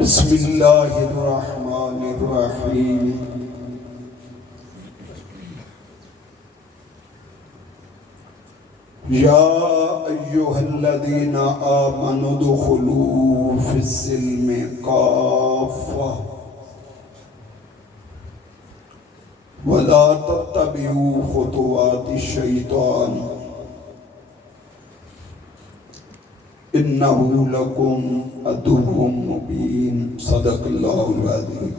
بسم اللہ الرحمن الرحیم یا ایہا الذین آمنوا ادخلوا فی السلم کافہ ولا تتبعوا خطوات الشیطان انہو لکم عدو مبین صدق اللہ العظیم۔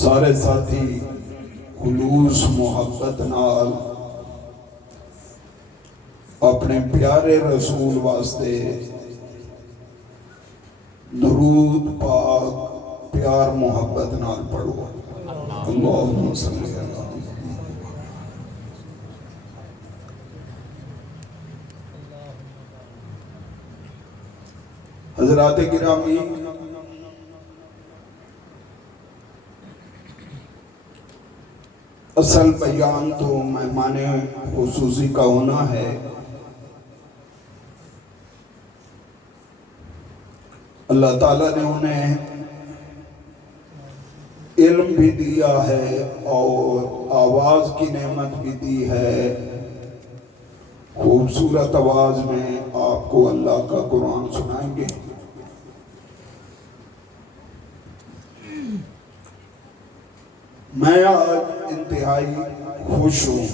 سارے ساتھی خلوص محبت نال اپنے پیارے رسول واسطے درود پاک پیار محبت نال پڑھو۔ اللہم صلی اللہ علیہ وسلم۔ حضرات گرامی، اصل بیان تو مہمان خصوصی کا ہونا ہے۔ اللہ تعالیٰ نے انہیں علم بھی دیا ہے اور آواز کی نعمت بھی دی ہے۔ خوبصورت آواز میں آپ کو اللہ کا قرآن سنائیں گے۔ میں آج انتہائی خوش ہوں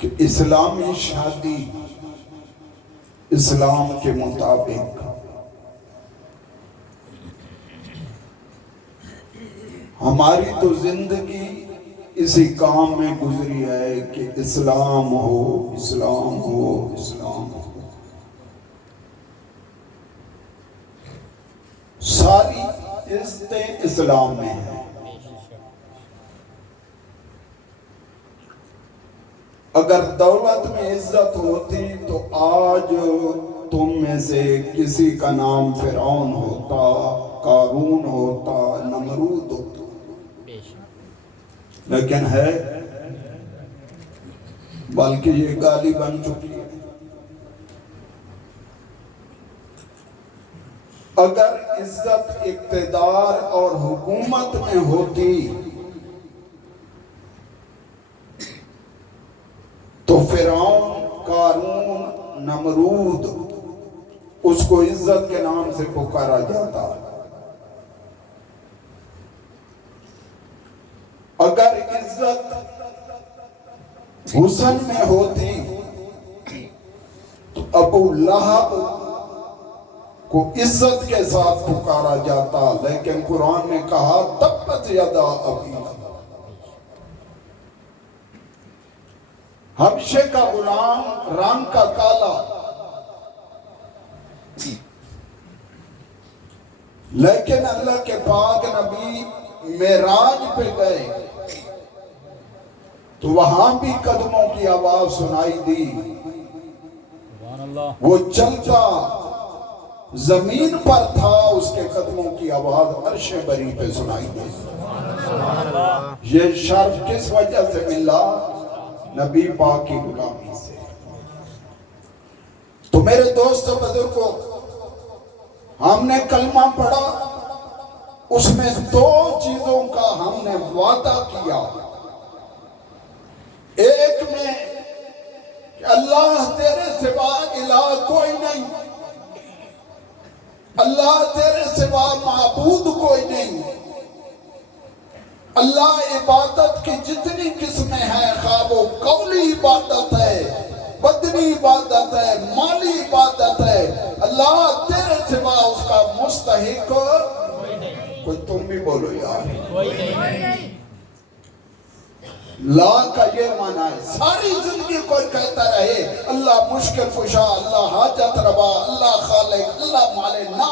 کہ اسلامی شادی اسلام کے مطابق ہماری تو زندگی اسی کام میں گزری ہے کہ اسلام ہو، اسلام ہو، اسلام ہو۔ ساری عزتیں اسلام میں ہیں۔ اگر دولت میں عزت ہوتی تو آج تم میں سے کسی کا نام فرعون ہوتا، قارون ہوتا، نمرود ہوتا، لیکن ہے بلکہ یہ گالی بن چکی ہے۔ اگر عزت اقتدار اور حکومت میں ہوتی تو فرعون، قارون، نمرود اس کو عزت کے نام سے پکارا جاتا۔ اگر عزت حسن میں ہوتی تو ابو لہب کو عزت کے ساتھ پکارا جاتا، لیکن قرآن نے کہا تبت یدا ابی لہب۔ حبشے کا غلام، رنگ کا کالا، لیکن اللہ کے پاک نبی معراج پہ گئے تو وہاں بھی قدموں کی آواز سنائی دی۔ وہ چلتا زمین پر تھا، اس کے قدموں کی آواز عرش بری پہ سنائی دی۔ یہ شرف کس وجہ سے ملا؟ نبی پاک کی غلامی سے۔ تو میرے دوست و بزرگوں، ہم نے کلمہ پڑھا، اس میں دو چیزوں کا ہم نے وعدہ کیا۔ ایک میں کہ اللہ تیرے سوا الہ کوئی نہیں، اللہ تیرے سوا معبود کوئی نہیں، اللہ عبادت کی جتنی قسمیں ہیں، خواہ وہ قولی عبادت ہے، بدنی عبادت ہے، مالی عبادت ہے، اللہ تیرے سوا اس کا مستحق کوئی۔ تم بھی بولو یار، لا کا یہ معنی ہے ساری زندگی کوئی کہتا رہے اللہ مشکل کشا، اللہ حاجت روا، اللہ خالق، اللہ مالک، نہ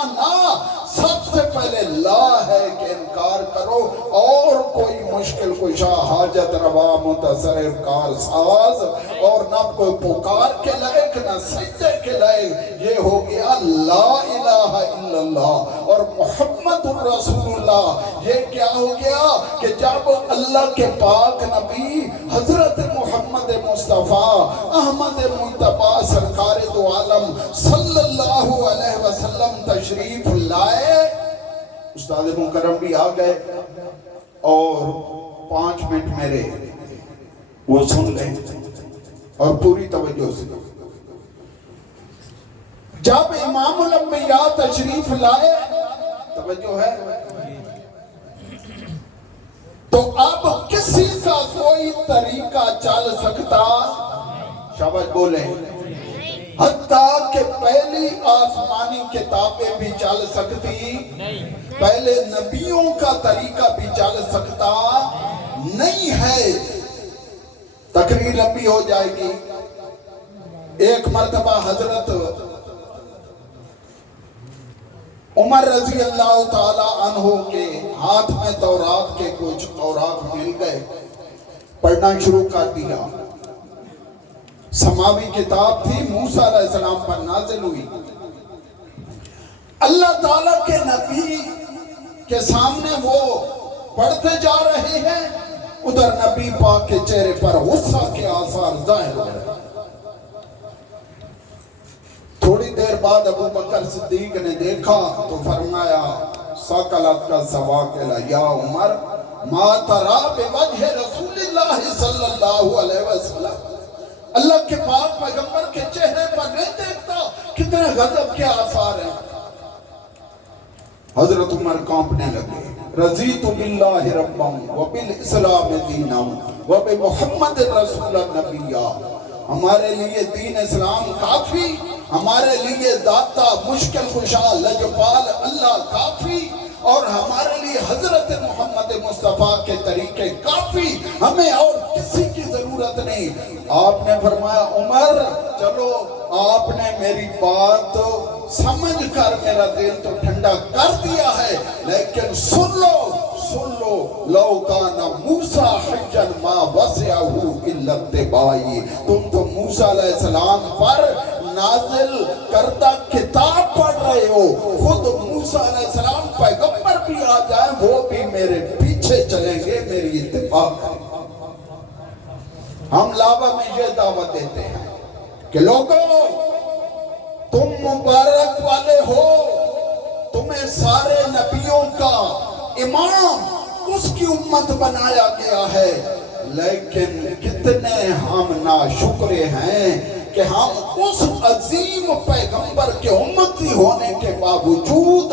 سب سے پہلے لا ہے کہ انکار کرو، اور کوئی مشکل کشا، حاجت روا، متصرف، کار ساز، اور نہ کوئی پکار کے لائق نہ سجدے کے لائق۔ یہ ہو گیا لا الہ الا اللہ، اور محمد محمد الرسول اللہ۔ یہ کیا ہو گیا کہ جب اللہ کے پاک نبی حضرت محمد مصطفیٰ احمد مجتبیٰ سرکار دو عالم صلی اللہ علیہ وسلم تشریف لائے، استاد مکرم بھی آ گئے، اور 5 منٹ میرے وہ سن لیں اور پوری توجہ سے۔ جب امام الانبیاء تشریف لائے، توجہ ہے، تو اب کسی کا کوئی طریقہ چل سکتا، شاباش بولیں، حتیٰ کہ پہلی آسمانی کتابیں بھی چل سکتی، پہلے نبیوں کا طریقہ بھی چل سکتا نہیں ہے۔ تقریر لمبی ہو جائے گی۔ ایک مرتبہ حضرت عمر رضی اللہ تعالی عنہ کے ہاتھ میں تورات کے کچھ اوراق مل گئے، پڑھنا شروع کر دیا۔ سماوی کتاب تھی، موسیٰ علیہ السلام پر نازل ہوئی۔ اللہ تعالیٰ کے نبی کے سامنے وہ پڑھتے جا رہے ہیں، ادھر نبی پاک کے چہرے پر غصہ کے آثار ظاہر ہو رہے ہیں۔ تھوڑی دیر بعد ابو بکر صدیق نے دیکھا تو فرمایا ساکلت کا سواکلا یا عمر ما ترا بوجہ رسول اللہ صلی اللہ علیہ وسلم، اللہ کے پاک پیغمبر کے چہرے پر نہیں دیکھتا کتنے غضب کے آثار ہیں۔ حضرت عمر کانپنے لگے۔ رضیت باللہ ربا وبالاسلام دینا وبمحمد رسول النبی، ہمارے لیے دین اسلام کافی، ہمارے لیے داتا مشکل کشا لجپال اللہ کافی، اور ہمارے لیے حضرت محمد مصطفیٰ کے طریقے کافی، ہمیں اور کسی کی ضرورت نہیں۔ آپ نے فرمایا عمر چلو، آپ نے میری بات سمجھ کر میرا دل تو ٹھنڈا کر دیا ہے، لیکن سن لو لو کان موسیٰ حجا ما وسعہ الا اتباعی، تم تو موسیٰ علیہ السلام پر نازل کردہ کتاب پڑھ رہے ہو، خود موسیٰ علیہ السلام پیغمبر بھی آ جائیں وہ بھی میرے پیچھے چلیں گے، میری اتباع کریں۔ ہم لاوا میں یہ دعوت دیتے ہیں کہ لوگوں تم مبارک والے ہو، تمہیں سارے نبیوں کا امام اس کی امت بنایا گیا ہے، لیکن کتنے ہم ناشکرے ہیں کہ ہم اس عظیم پیغمبر کے امتی ہونے کے باوجود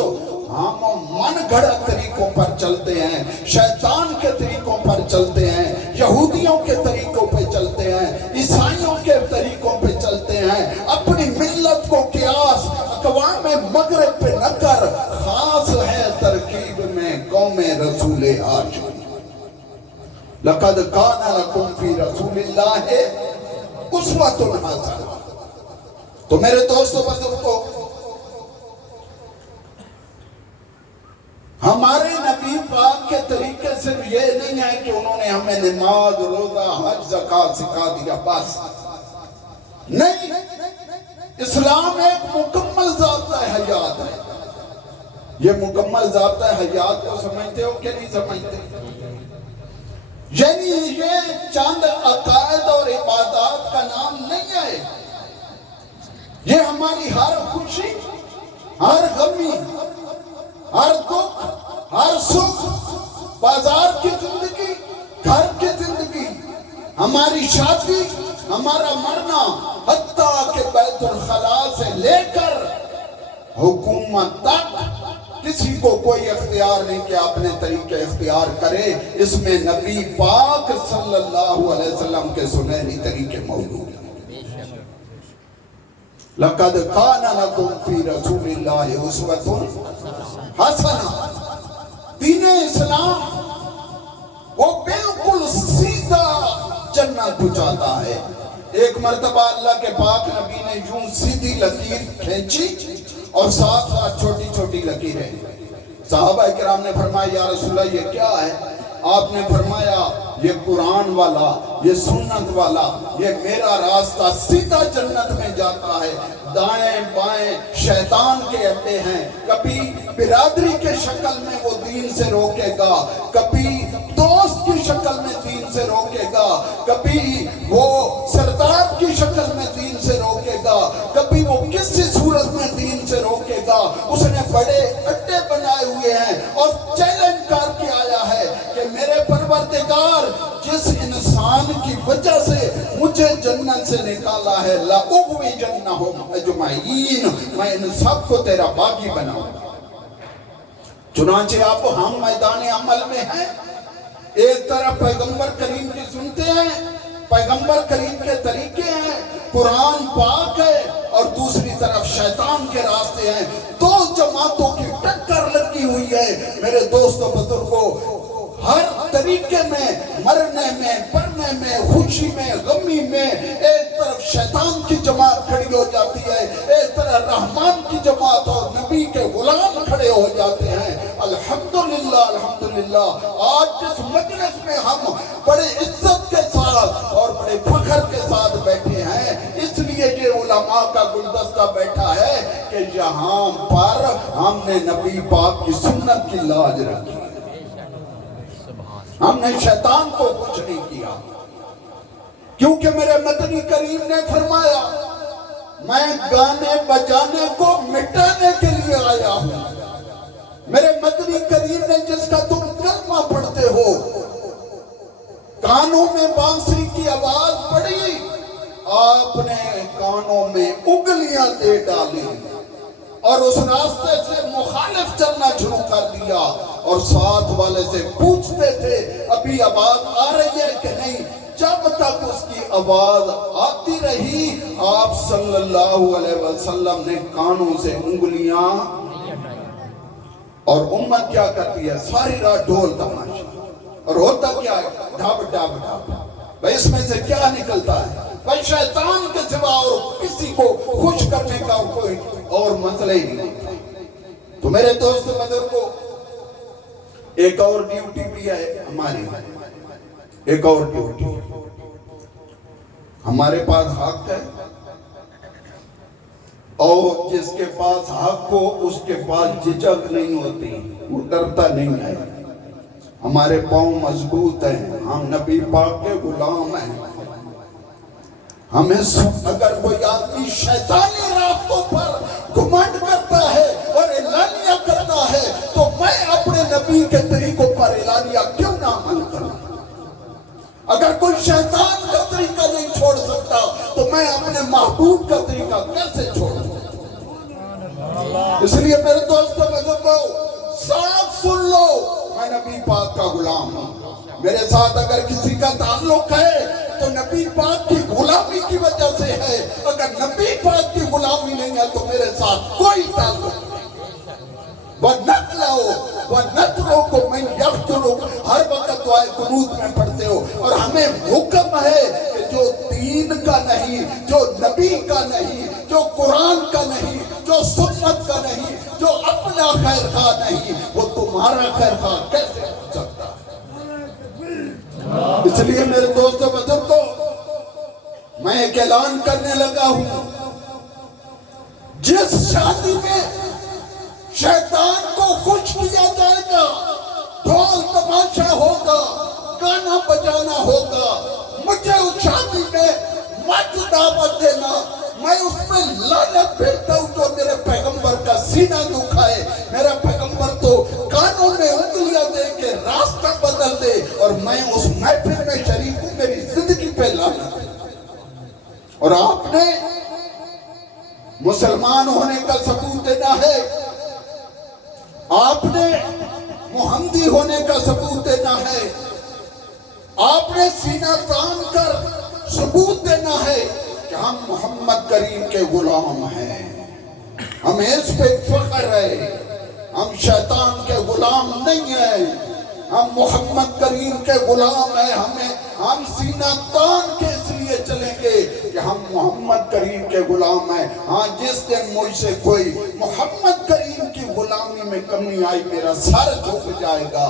ہم من گھڑت طریقوں پر چلتے ہیں، شیطان کے طریقوں پر چلتے ہیں، یہودیوں کے طریقوں پہ چلتے ہیں، عیسائیوں کے طریقوں پہ چلتے ہیں، اپنی ملت کو قیاس اقوام مغرب پہ نہ کر، خاص ہے ترکیب میں قوم رسول ہاشمی۔ لقد کان لکم فی رسول اللہ اسوۃ حسنہ۔ تو میرے دوستو بزرگوں، ہمارے نبی پاک کے طریقے صرف یہ نہیں ہے کہ انہوں نے ہمیں نماز روزہ حج زکوٰۃ سکھا دیا بس، نہیں، اسلام ایک مکمل ضابطہ حیات ہے۔ یہ مکمل ضابطہ حیات کو سمجھتے ہو کہ نہیں سمجھتے؟ یعنی یہ چند عقائد اور عبادات کا نام نہیں ہے، یہ ہماری ہر خوشی، ہر غمی، ہر دکھ، ہر سکھ، بازار کی زندگی، گھر کی زندگی، ہماری شادی، ہمارا مرنا، حتیٰ کہ بیت الخلاء سے لے کر حکومت تک کسی کو کوئی اختیار نہیں کہ اپنے طریقے اختیار کرے، اس میں نبی پاک صلی اللہ علیہ وسلم کے سنہری طریقے موجود ہیں۔ لقد کان لکم فی رسول اللہ اسوۃ حسنہ۔ دین اسلام وہ بالکل سیدھا جنت پہنچاتا ہے۔ ایک مرتبہ اللہ کے پاک نبی نے یوں سیدھی لکیر کھینچی اور ساتھ ساتھ چھوٹی چھوٹی لکیریں۔ صحابہ کرام نے فرمایا یا رسول اللہ یہ کیا ہے؟ آپ نے فرمایا یہ قرآن والا، یہ سنت والا، یہ میرا راستہ سیدھا جنت میں جاتا ہے، دائیں بائیں شیطان کے اڈے ہیں، کبھی برادری کے شکل میں وہ دین سے روکے گا، کبھی دوست کی شکل میں دین سے روکے گا، کبھی وہ سردار کی شکل میں دین سے روکے گا، کبھی وہ کسی صورت میں دین سے روکے گا۔ اس نے بڑے اڈے بنائے ہوئے ہیں اور چیلنج کر کے آیا ہے کہ میرے پروردگار جس انسان کی وجہ سے مجھے جنت سے نکالا ہے لَأُغْوِيَنَّهُمْ أَجْمَعِينَ، میں ان سب کو تیرا باغی بناؤں۔ چنانچہ آپ ہم میدان عمل میں ہیں، ایک طرف پیغمبر کریم کی سنتے ہیں، پیغمبر کریم کے طریقے ہیں، قرآن پاک ہے، اور دوسری طرف شیطان کے راستے ہیں۔ دو جماعتوں کی ٹکر لگی ہوئی ہے میرے دوستو بزرگوں، ہر طریقے میں، مرنے میں، پڑھنے میں، خوشی میں، غمی میں، ایک طرف شیطان کی جماعت کھڑی ہو جاتی ہے، ایک طرف رحمان کی جماعت اور نبی کے غلام کھڑے ہو جاتے ہیں۔ الحمدللہ الحمدللہ آج جس مجلس میں ہم بڑے عزت کے ساتھ اور بڑے فخر کے ساتھ بیٹھے ہیں، اس لیے یہ علماء کا گلدستہ بیٹھا ہے کہ یہاں پر ہم نے نبی پاک کی سنت کی لاج رکھی، ہم نے شیطان کو کچھ نہیں کیا، کیونکہ میرے مدنی کریم نے فرمایا میں گانے بجانے کو مٹانے کے لیے آیا ہوں۔ میرے مدنی کریم نے جس کا تم کلمہ پڑھتے ہو، کانوں میں بانسری کی آواز پڑی، آپ نے کانوں میں انگلیاں دے ڈالی اور اس راستے سے مخالف چلنا شروع کر دیا، اور ساتھ والے سے پوچھتے تھے ابھی آواز آ رہی ہے کہ نہیں؟ جب تک اس کی آواز آتی رہی آپ صلی اللہ علیہ وسلم نے کانوں سے انگلیاں، اور امت کیا کرتی ہے؟ ساری رات ڈھول تماشا، اور ہوتا کیا ہے؟ ڈھاب ڈھاب ڈھاب۔ بھائی اس میں سے کیا نکلتا ہے؟ بھائی شیطان کے سوا اور کسی کو خوش کرنے کا کوئی اور مسئلہ ہی نہیں۔ تو میرے دوست بزرگوں، ایک اور ڈیوٹی بھی ہے ہماری، ایک اور ڈیوٹی، ہمارے پاس حق ہے، اور جس کے پاس حق ہو اس کے پاس جھجک نہیں ہوتی، وہ ڈرتا نہیں ہے۔ ہمارے پاؤں مضبوط ہیں، ہم نبی پاک کے غلام ہیں۔ ہمیں اگر کوئی آدمی شیطانی راستوں پر گھمنڈ کرتا ہے اور اعلانیہ کرتا ہے تو میں اپنے نبی کے طریقوں پر اعلانیہ کیوں نہ عمل کروں؟ اگر کوئی شیطان کا طریقہ نہیں چھوڑ سکتا تو میں اپنے محبوب کا طریقہ کیسے چھوڑوں؟ اس لیے میرے دوستوں بزرگوں، صاف سن لو، میں نبی پاک کا غلام ہوں۔ میرے ساتھ اگر کسی کا تعلق ہے تو نبی پاک کی غلامی کی وجہ سے ہے، اگر نبی پاک کی غلامی نہیں ہے تو میرے ساتھ کوئی تعلق نہیں۔ وَنَتْلَوْ کو میں یغفرو ہر وقت دعائے قنوت میں پڑھتے ہو، اور ہمیں حکم ہے کہ جو دین کا نہیں، جو نبی کا نہیں، جو قرآن کا نہیں، جو سنت کا نہیں، جو اپنا خیر خواہ نہیں، وہ تمہارا خیر خواہ کیسے ہو سکتا ہے؟ اس لیے میرے دوستو بزرگوں، میں ایک اعلان کرنے لگا ہوں، جس شادی میں شیطان کو خوش کیا جائے گا، ڈھول تماشا ہوگا، گانا بجانا ہوگا، مجھے اس شادی میں مت دعوت دینا۔ میں اس میں لعنت بھیجتا ہوں جو میرے پیغمبر کا سینہ دکھائے۔ میرا پیغمبر تو کانوں میں انگلیاں دے کے راستہ بدل دے اور میں اس محفل میں شریک ہوں، میری زندگی پہ لعنت ہے۔ اور آپ نے مسلمان ہونے کا ثبوت دینا ہے، آپ نے محمدی ہونے کا ثبوت دینا ہے، آپ نے سینہ تان کر ثبوت دینا ہے کہ ہم محمد کریم کے غلام ہیں، ہمیں اس پہ فخر ہے، ہم شیطان کے غلام نہیں ہیں، ہم محمد کریم کے غلام ہیں۔ ہم سینہ تان کے اس لیے چلیں گے کہ ہم محمد کریم کے غلام ہیں۔ ہاں، جس دن مجھ سے کوئی محمد کریم کی غلامی میں کمی آئی میرا سر جھک جائے گا۔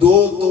2-2